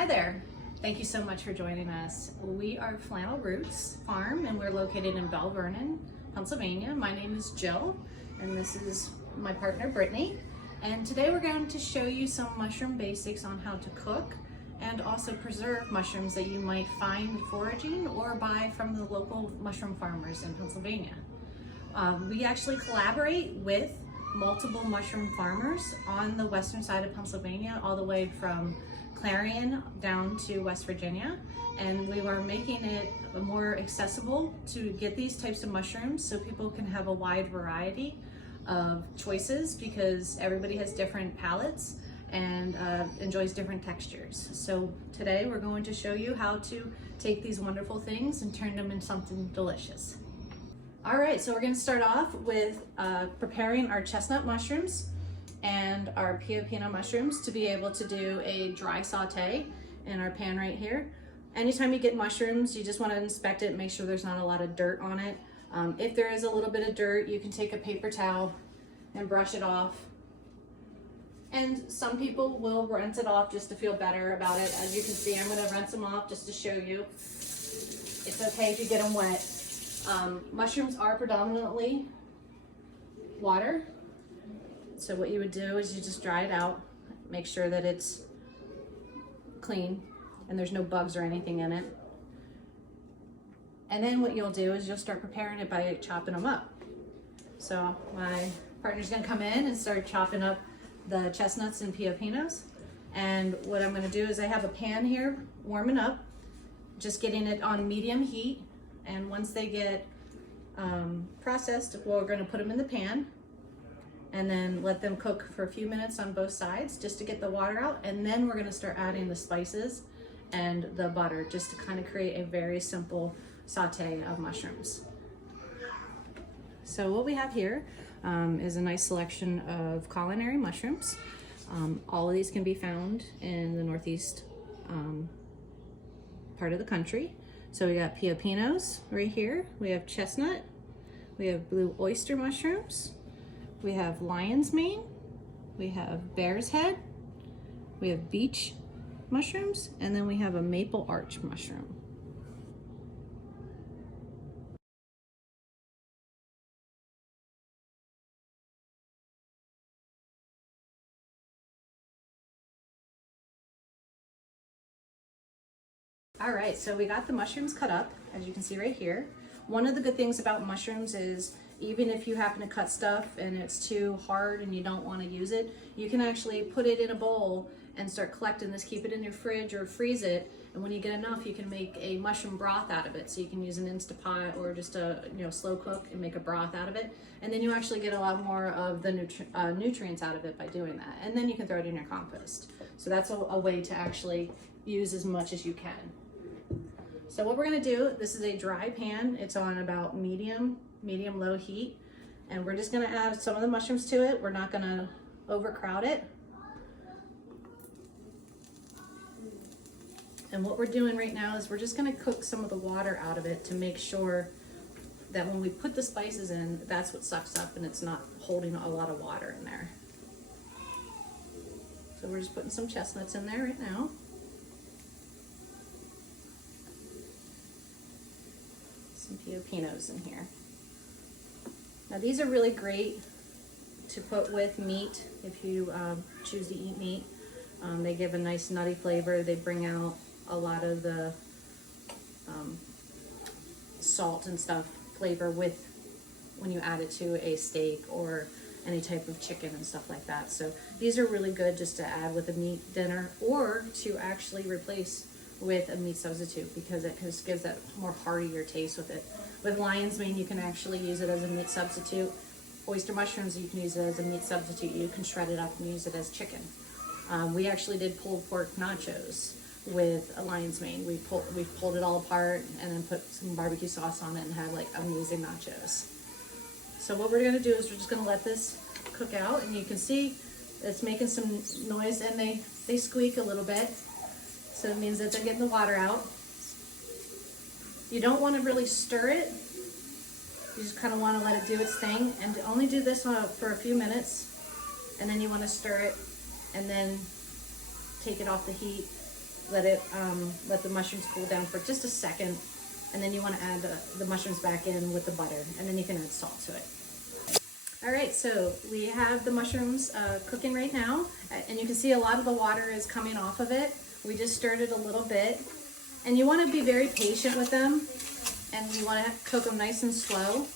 Hi there. Thank you so much for joining us. We are Flannel Roots Farm and we're located in Bell Vernon, Pennsylvania. My name is Jill and this is my partner Brittany. And today we're going to show you some mushroom basics on how to cook and also preserve mushrooms that you might find foraging or buy from the local mushroom farmers in Pennsylvania. We actually collaborate with multiple mushroom farmers on the western side of Pennsylvania, all the way from Clarion down to West Virginia, and we are making it more accessible to get these types of mushrooms so people can have a wide variety of choices, because everybody has different palates and enjoys different textures. So today we're going to show you how to take these wonderful things and turn them into something delicious. All right, so we're going to start off with preparing our chestnut mushrooms and our pio pino mushrooms to be able to do a dry saute in our pan right here. Anytime you get mushrooms, you just want to inspect it and make sure there's not a lot of dirt on it. If there is a little bit of dirt, you can take a paper towel and brush it off. And some people will rinse it off just to feel better about it. As you can see, I'm going to rinse them off just to show you. It's okay if you get them wet. Mushrooms are predominantly water. So what you would do is you just dry it out, make sure that it's clean and there's no bugs or anything in it. And then what you'll do is you'll start preparing it by chopping them up. So my partner's gonna come in and start chopping up the chestnuts and pio pinos. And what I'm gonna do is I have a pan here warming up, just getting it on medium heat. And once they get processed, we're gonna put them in the pan and then let them cook for a few minutes on both sides just to get the water out. And then we're gonna start adding the spices and the butter just to kind of create a very simple saute of mushrooms. So what we have here is a nice selection of culinary mushrooms. All of these can be found in the northeast part of the country. So we got pio pinos right here. We have chestnut. We have blue oyster mushrooms. We have lion's mane. We have bear's head. We have beech mushrooms. And then we have a maple arch mushroom. All right, so we got the mushrooms cut up, as you can see right here. One of the good things about mushrooms is even if you happen to cut stuff and it's too hard and you don't want to use it, you can actually put it in a bowl and start collecting this, keep it in your fridge or freeze it. And when you get enough, you can make a mushroom broth out of it. So you can use an Instapot or just a slow cook and make a broth out of it. And then you actually get a lot more of the nutrients out of it by doing that. And then you can throw it in your compost. So that's a way to actually use as much as you can. So what we're gonna do, this is a dry pan. It's on about medium low heat. And we're just gonna add some of the mushrooms to it. We're not gonna overcrowd it. And what we're doing right now is we're just gonna cook some of the water out of it to make sure that when we put the spices in, that's what sucks up and it's not holding a lot of water in there. So we're just putting some chestnuts in there right now. Some pio pinos in here. Now these are really great to put with meat if you choose to eat meat. They give a nice nutty flavor. They bring out a lot of the salt and stuff flavor with when you add it to a steak or any type of chicken and stuff like that. So these are really good just to add with a meat dinner or to actually replace with a meat substitute, because it just gives that more heartier taste with it. With lion's mane, you can actually use it as a meat substitute. Oyster mushrooms, you can use it as a meat substitute. You can shred it up and use it as chicken. We actually did pulled pork nachos with a lion's mane. We pulled it all apart and then put some barbecue sauce on it and had like amazing nachos. So what we're gonna do is we're just gonna let this cook out, and you can see it's making some noise and they squeak a little bit. So it means that they're getting the water out. You don't want to really stir it. You just kind of want to let it do its thing, and only do this for a few minutes, and then you want to stir it and then take it off the heat let the mushrooms cool down for just a second, and then you want to add the mushrooms back in with the butter, and then you can add salt to it. All right, so we have the mushrooms cooking right now, and you can see a lot of the water is coming off of it. We just stirred it a little bit, and you want to be very patient with them, and you want to cook them nice and slow.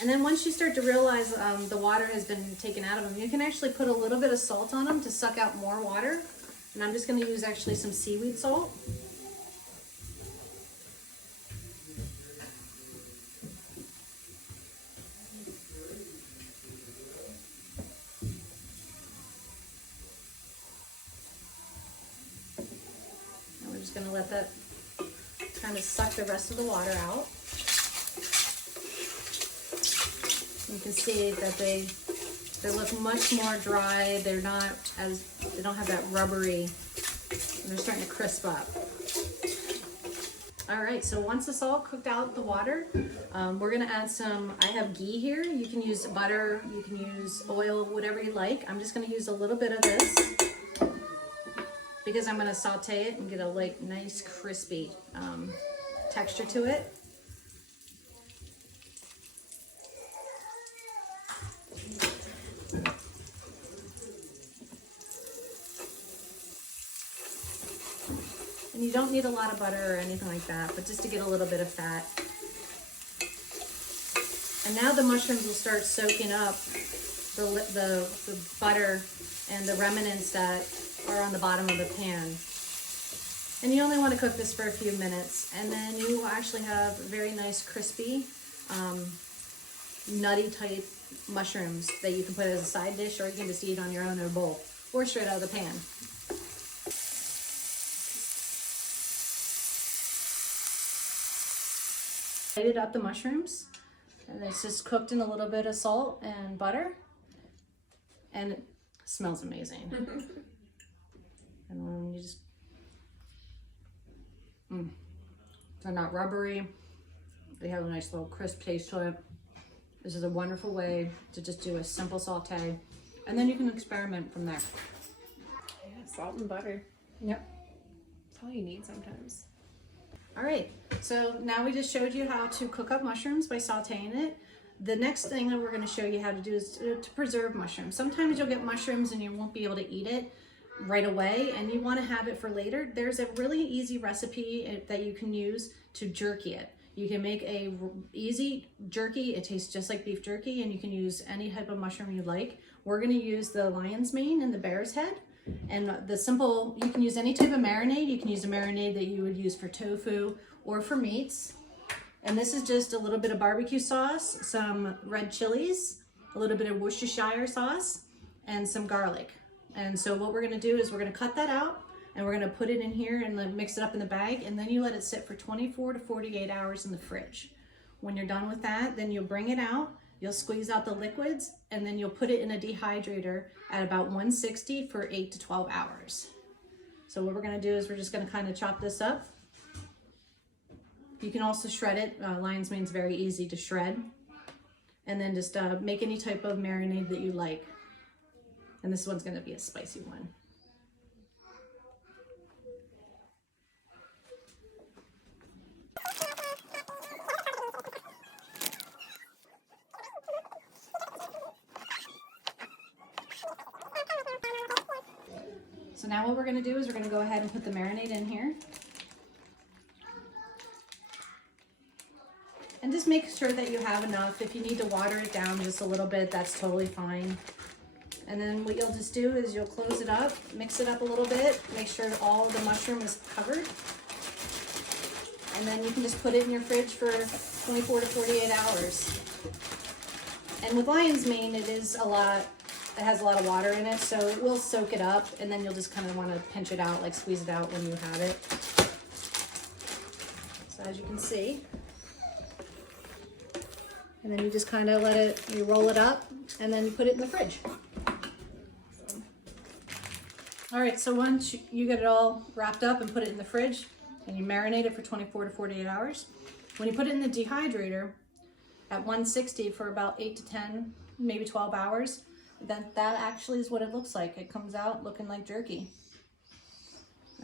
And then once you start to realize the water has been taken out of them, you can actually put a little bit of salt on them to suck out more water. And I'm just going to use actually some seaweed salt. And we're just going to let that kind of suck the rest of the water out. You can see that they look much more dry. They don't have that rubbery, and they're starting to crisp up. All right, so once it's all cooked out the water, we're gonna add some, I have ghee here. You can use butter, you can use oil, whatever you like. I'm just gonna use a little bit of this because I'm gonna saute it and get a nice crispy texture to it. And you don't need a lot of butter or anything like that, but just to get a little bit of fat. And now the mushrooms will start soaking up the butter and the remnants that are on the bottom of the pan. And you only want to cook this for a few minutes, and then you will actually have very nice crispy, nutty type mushrooms that you can put as a side dish, or you can just eat on your own in a bowl or straight out of the pan. Lighted up the mushrooms, and it's just cooked in a little bit of salt and butter, and it smells amazing. And then you just, they're not rubbery. They have a nice little crisp taste to it. This is a wonderful way to just do a simple saute, and then you can experiment from there. Yeah, salt and butter. Yep. That's all you need sometimes. All right, so now we just showed you how to cook up mushrooms by sauteing it. The next thing that we're going to show you how to do is to preserve mushrooms. Sometimes you'll get mushrooms and you won't be able to eat it right away, and you want to have it for later. There's a really easy recipe that you can use to jerky it. You can make a easy jerky. It tastes just like beef jerky, and you can use any type of mushroom you like. We're going to use the lion's mane and the bear's head. And you can use any type of marinade. You can use a marinade that you would use for tofu or for meats. And this is just a little bit of barbecue sauce, some red chilies, a little bit of Worcestershire sauce, and some garlic. And so what we're gonna do is we're gonna cut that out, and we're gonna put it in here and then mix it up in the bag, and then you let it sit for 24 to 48 hours in the fridge. When you're done with that, then you'll bring it out, you'll squeeze out the liquids, and then you'll put it in a dehydrator at about 160 for 8 to 12 hours. So what we're gonna do is we're just gonna kind of chop this up. You can also shred it. Lion's mane is very easy to shred. And then just make any type of marinade that you like. And this one's gonna be a spicy one. So now what we're gonna do is we're gonna go ahead and put the marinade in here. And just make sure that you have enough. If you need to water it down just a little bit, that's totally fine. And then what you'll just do is you'll close it up, mix it up a little bit, make sure all of the mushroom is covered. And then you can just put it in your fridge for 24 to 48 hours. And with lion's mane, it has a lot of water in it, so it will soak it up, and then you'll just kind of want to pinch it out, like squeeze it out when you have it. So as you can see, and then you just kind of you roll it up, and then you put it in the fridge. All right, so once you get it all wrapped up and put it in the fridge, and you marinate it for 24 to 48 hours, when you put it in the dehydrator at 160 for about 8 to 10, maybe 12 hours, that actually is what it looks like. It comes out looking like jerky.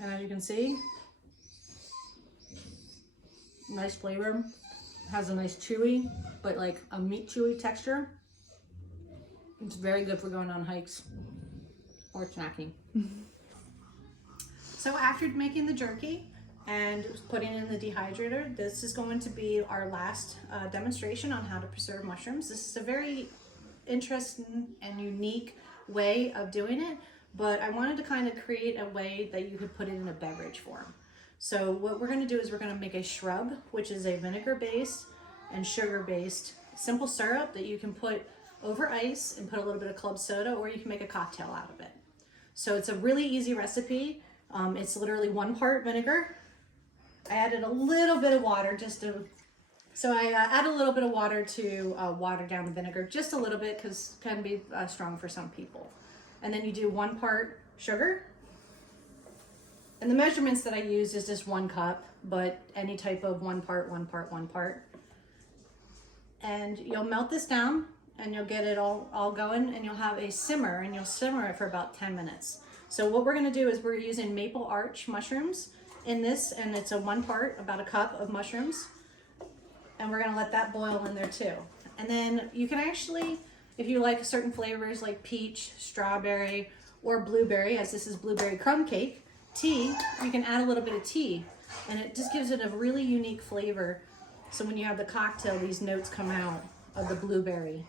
And as you can see, nice flavor. Has a nice chewy, but like a meat chewy texture. It's very good for going on hikes or snacking. So after making the jerky and putting it in the dehydrator, this is going to be our last demonstration on how to preserve mushrooms. This is a very interesting and unique way of doing it, but I wanted to kind of create a way that you could put it in a beverage form. So what we're going to do is we're going to make a shrub, which is a vinegar-based and sugar-based simple syrup that you can put over ice and put a little bit of club soda, or you can make a cocktail out of it. So it's a really easy recipe. It's literally 1 part vinegar. I added a little bit of water I add a little bit of water to water down the vinegar, just a little bit, because it can be strong for some people. And then you do 1 part sugar. And the measurements that I use is just 1 cup, but any type of 1 part, 1 part, 1 part. And you'll melt this down and you'll get it all going, and you'll have a simmer, and you'll simmer it for about 10 minutes. So what we're gonna do is we're using maple arch mushrooms in this, and it's a 1 part, about a cup of mushrooms. And we're gonna let that boil in there too. And then you can actually, if you like certain flavors like peach, strawberry, or blueberry, as this is blueberry crumb cake, tea, you can add a little bit of tea, and it just gives it a really unique flavor. So when you have the cocktail, these notes come out of the blueberry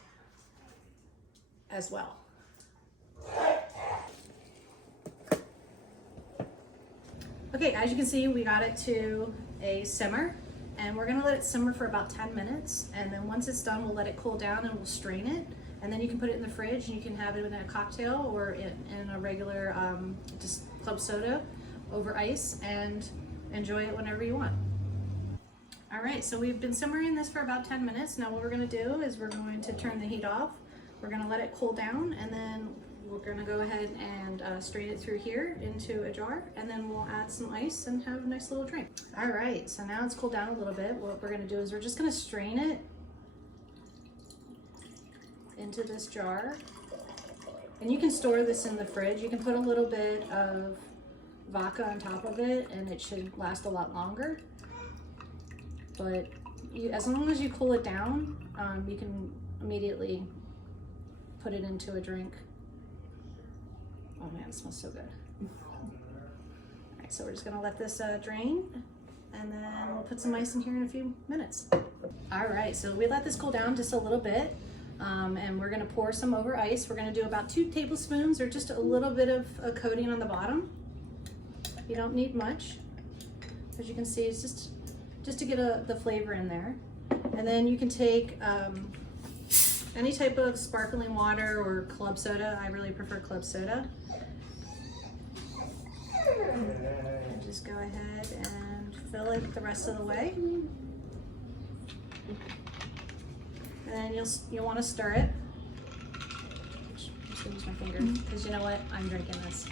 as well. Okay, as you can see, we got it to a simmer, and we're gonna let it simmer for about 10 minutes. And then once it's done, we'll let it cool down and we'll strain it. And then you can put it in the fridge, and you can have it in a cocktail or in a regular just club soda over ice, and enjoy it whenever you want. All right, so we've been simmering this for about 10 minutes. Now what we're gonna do is we're going to turn the heat off. We're gonna let it cool down, and then we're gonna go ahead and strain it through here into a jar, and then we'll add some ice and have a nice little drink. All right, so now it's cooled down a little bit. What we're gonna do is we're just gonna strain it into this jar. And you can store this in the fridge. You can put a little bit of vodka on top of it, and it should last a lot longer. But as long as you cool it down, you can immediately put it into a drink. Oh man, it smells so good. All right, so we're just gonna let this drain, and then we'll put some ice in here in a few minutes. All right, so we let this cool down just a little bit, and we're gonna pour some over ice. We're gonna do about 2 tablespoons, or just a little bit of a coating on the bottom. You don't need much. As you can see, it's just to get the flavor in there. And then you can take any type of sparkling water or club soda. I really prefer club soda. And just go ahead and fill it the rest of the way. And then you'll want to stir it. I'm just gonna use my finger, because you know what? I'm drinking this.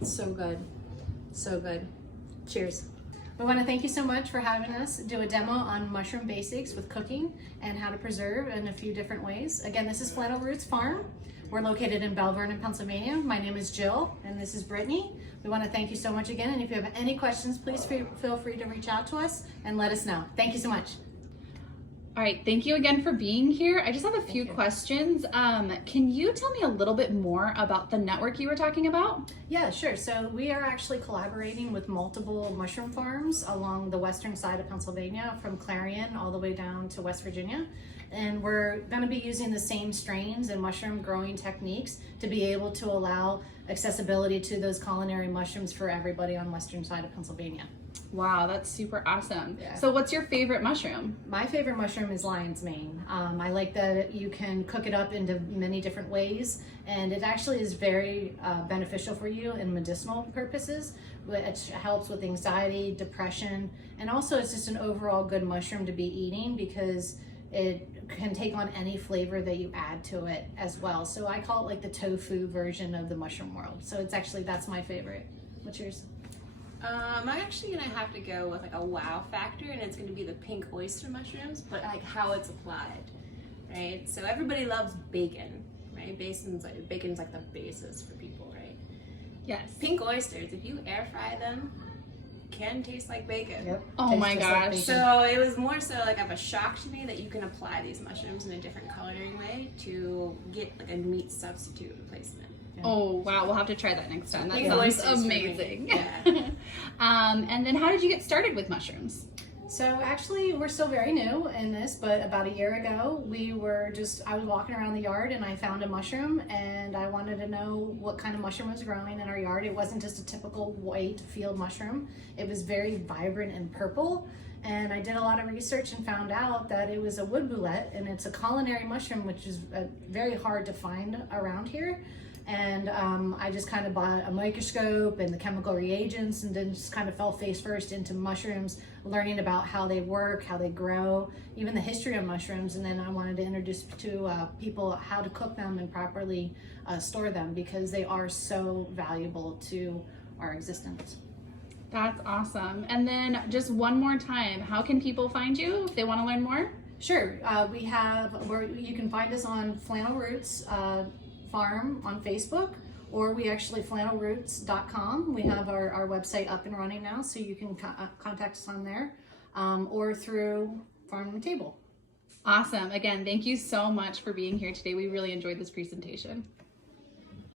It's so good. So good. Cheers. We want to thank you so much for having us do a demo on mushroom basics with cooking and how to preserve in a few different ways. Again, this is Flannel Roots Farm. We're located in Belle Vernon, Pennsylvania. My name is Jill, and this is Brittany. We want to thank you so much again, and if you have any questions, please feel free to reach out to us and let us know. Thank you so much. All right, thank you again for being here. I just have a few questions. Can you tell me a little bit more about the network you were talking about? Yeah, sure. So we are actually collaborating with multiple mushroom farms along the western side of Pennsylvania, from Clarion all the way down to West Virginia. And we're going to be using the same strains and mushroom growing techniques to be able to allow accessibility to those culinary mushrooms for everybody on western side of Pennsylvania. Wow, that's super awesome. Yeah. So what's your favorite mushroom? My favorite mushroom is lion's mane. I like that you can cook it up into many different ways, and it actually is very beneficial for you in medicinal purposes. It helps with anxiety, depression, and also it's just an overall good mushroom to be eating, because it can take on any flavor that you add to it as well. So I call it like the tofu version of the mushroom world. So it's actually, that's my favorite. What's yours? I'm actually gonna have to go with like a wow factor, and it's gonna be the pink oyster mushrooms, but like how it's applied, right? So everybody loves bacon, right? right? Bacon's like the basis for people, right? Yes. Pink oysters, if you air fry them, can taste like bacon. Yep. Oh Tastes my just like gosh. bacon. So it was more so like of a shock to me that you can apply these mushrooms in a different coloring way to get like a meat substitute replacement. Oh wow, we'll have to try that next time. That Pink sounds oysters for me. amazing. Yeah. And then how did you get started with mushrooms? So actually, we're still very new in this, but about a year ago, I was walking around the yard and I found a mushroom, and I wanted to know what kind of mushroom was growing in our yard. It wasn't just a typical white field mushroom. It was very vibrant and purple. And I did a lot of research and found out that it was a wood boulette, and it's a culinary mushroom, which is very hard to find around here. And I just kind of bought a microscope and the chemical reagents, and then just kind of fell face first into mushrooms, learning about how they work, how they grow, even the history of mushrooms. And then I wanted to introduce to people how to cook them and properly store them, because they are so valuable to our existence. That's awesome. And then just one more time, how can people find you if they want to learn more? Sure, you can find us on Flannel Roots Farm on Facebook, or we actually flannelroots.com. We have our website up and running now, so you can contact us on there, or through Farm to Table. Awesome. Again, thank you so much for being here today. We really enjoyed this presentation.